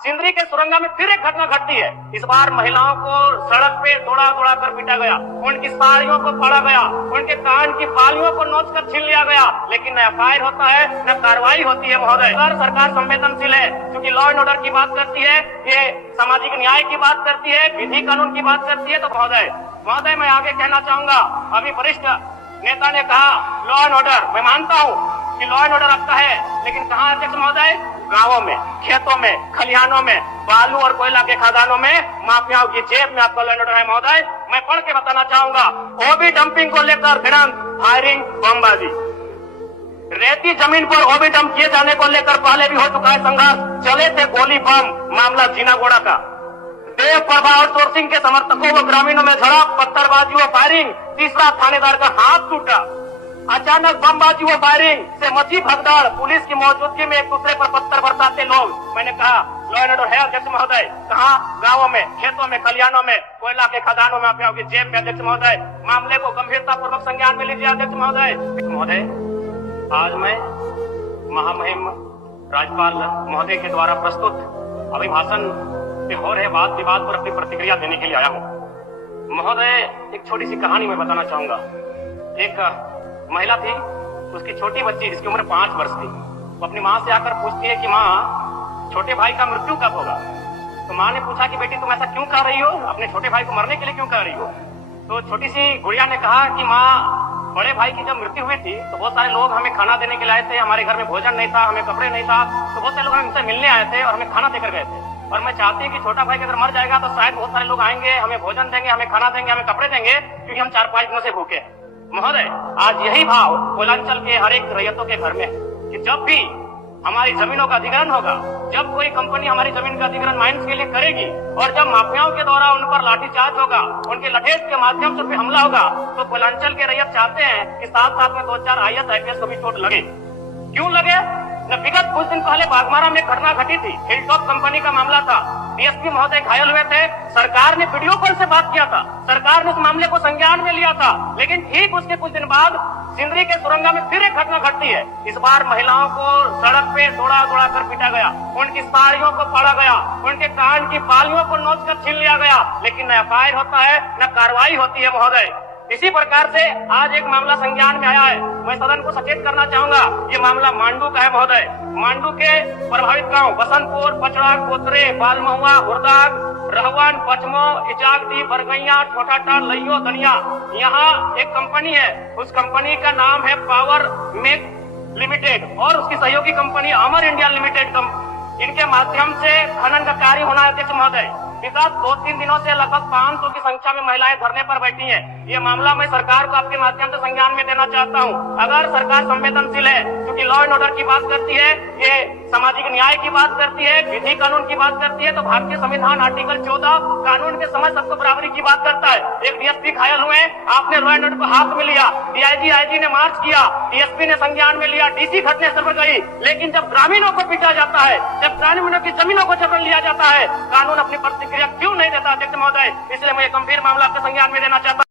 सिंदरी के सुरंगा में फिर एक घटना घटती है। इस बार महिलाओं को सड़क पे दौड़ा दौड़ा कर पीटा गया, उनकी साड़ियों को फाड़ा गया, उनके कान की बालियों को नोच कर छीन लिया गया, लेकिन न एफआईआर होता है न कार्रवाई होती है। महोदय, अगर सरकार संवेदनशील है, क्योंकि लॉ एंड ऑर्डर की बात करती है, ये सामाजिक न्याय की बात करती है, विधि कानून की बात करती है, तो महोदय मैं आगे कहना चाहूंगा, अभी वरिष्ठ नेता ने कहा लॉ एंड ऑर्डर, मैं मानता हूँ कि लॉ एंड ऑर्डर आपका है, लेकिन कहाँ अध्यक्ष महोदय? गांवों में, खेतों में, खलिहानों में, बालू और कोयला के खदानों में, माफियाओं की जेब में आपका लॉ एंड ऑर्डर है। महोदय, मैं पढ़ के बताना चाहूंगा, ओबी डंपिंग को लेकर भिड़ंत, फायरिंग, बमबाजी, रेती जमीन पर ओबी डंप किए जाने को लेकर पहले भी हो चुका है संघर्ष, चले थे गोली बम, मामला जीनागोड़ा का, देव प्रभा आउटसोर्सिंग के समर्थकों व ग्रामीणों में झड़प, पत्थरबाजी व फायरिंग, तीसरा थानेदार का हाथ टूटा, अचानक बमबाजी व फायरिंग से मची भगदड़, पुलिस की मौजूदगी में एक दूसरे पर पत्थर बरसाते लोग। मैंने कहा लॉ एंड ऑर्डर है अध्यक्ष महोदय, कहाँ? गांवों में, खेतों में, खलिहानों में, कोयला के खदानों में, माफियाओं की जेब में। अध्यक्ष महोदय, मामले को गंभीरता पूर्वक संज्ञान में लीजिए। अध्यक्ष महोदय, आज मैं महामहिम राज्यपाल महोदय के द्वारा प्रस्तुत अभिभाषण पे हो रहे वाद विवाद पर अपनी प्रतिक्रिया देने के लिए आया हूँ। महोदय, एक छोटी सी कहानी मैं बताना चाहूंगा। एक महिला थी, उसकी छोटी बच्ची जिसकी उम्र 5 वर्ष थी, वो अपनी माँ से आकर पूछती है कि माँ, छोटे भाई का मृत्यु कब होगा? तो माँ ने पूछा कि बेटी तुम ऐसा क्यों कह रही हो, अपने छोटे भाई को मरने के लिए क्यों कह रही हो? तो छोटी सी गुड़िया ने कहा कि माँ, बड़े भाई की जब मृत्यु हुई थी तो बहुत सारे लोग हमें खाना देने के लिए आए थे, हमारे घर में भोजन नहीं था, हमें कपड़े नहीं था, तो बहुत सारे लोग हमसे मिलने आए थे और हमें खाना देकर गए थे, और मैं चाहती हूँ कि छोटा भाई अगर मर जाएगा तो शायद बहुत सारे लोग आएंगे, हमें भोजन देंगे, हमें खाना देंगे, हमें कपड़े देंगे, क्योंकि हम 4-5 दिनों से भूखे हैं। महोदय, आज यही भाव कोयलांचल के हर एक रैयतों के घर में है कि जब भी हमारी जमीनों का अधिग्रहण होगा, जब कोई कंपनी हमारी जमीन का अधिग्रहण माइंस के लिए करेगी, और जब माफियाओं के द्वारा उन पर लाठीचार्ज होगा, उनके लठेज के माध्यम से हमला होगा, तो कोयलांचल के रैयत चाहते हैं कि साथ साथ में 2-4 IAS IPS को भी चोट लगे। क्यों लगे? विगत कुछ दिन पहले बागमारा में घटना घटी थी, हिलटॉप कंपनी का मामला था, डीएसपी महोदय घायल हुए थे, सरकार ने वीडियो कॉल से बात किया था, सरकार ने उस मामले को संज्ञान में लिया था, लेकिन ठीक उसके कुछ दिन बाद सिंदरी के सुरंगा में फिर एक घटना घटती है। इस बार महिलाओं को सड़क पे दौड़ा दौड़ा कर पीटा गया, उनकी साड़ियों को फाड़ा गया, उनके कान की बालियों को नोच कर छीन लिया गया, लेकिन न एफआईआर होता है न कार्रवाई होती है। महोदय, इसी प्रकार से आज एक मामला संज्ञान में आया है, मैं सदन को सचेत करना चाहूंगा, ये मामला मांडू का है। महोदय, मांडू के प्रभावित गांव बसंतपुर, पचड़ा, कोतरे, बालमहुआ, हुरदाग, रहवन, पचमो, इचाकदी, बरगैया, छोटाटा, लइयो, दनिया, यहाँ एक कंपनी है, उस कंपनी का नाम है पावर मेक लिमिटेड, और उसकी सहयोगी कंपनी अमर इंडिया लिमिटेड। इनके माध्यम से खनन का कार्य होना है। अध्यक्ष महोदय, विगत 2-3 दिनों से लगभग 500 की संख्या में महिलाएं धरने पर बैठी हैं। ये मामला मैं सरकार को आपके माध्यम से संज्ञान में देना चाहता हूँ। अगर सरकार संवेदनशील है, क्योंकि लॉ एंड ऑर्डर की बात करती है, ये सामाजिक न्याय की बात करती है, विधि कानून की बात करती है, तो भारतीय संविधान आर्टिकल 14 कानून के समय सबको बराबरी की बात करता है। एक डीएसपी घायल हुए, आपने लॉ एंड ऑर्डर को हाथ में लिया, डीआईजी आईजी ने मार्च किया, डीएसपी ने संज्ञान में लिया, डीसी घटनास्थल पर गई, लेकिन जब ग्रामीणों को पीटा जाता है, जब ग्रामीणों की जमीनों को जबरन लिया जाता है, कानून अपनी प्रतिक्रिया क्यों नहीं देता? अध्यक्ष महोदय, इसलिए मैं गंभीर मामला आपके संज्ञान में देना चाहता हूँ।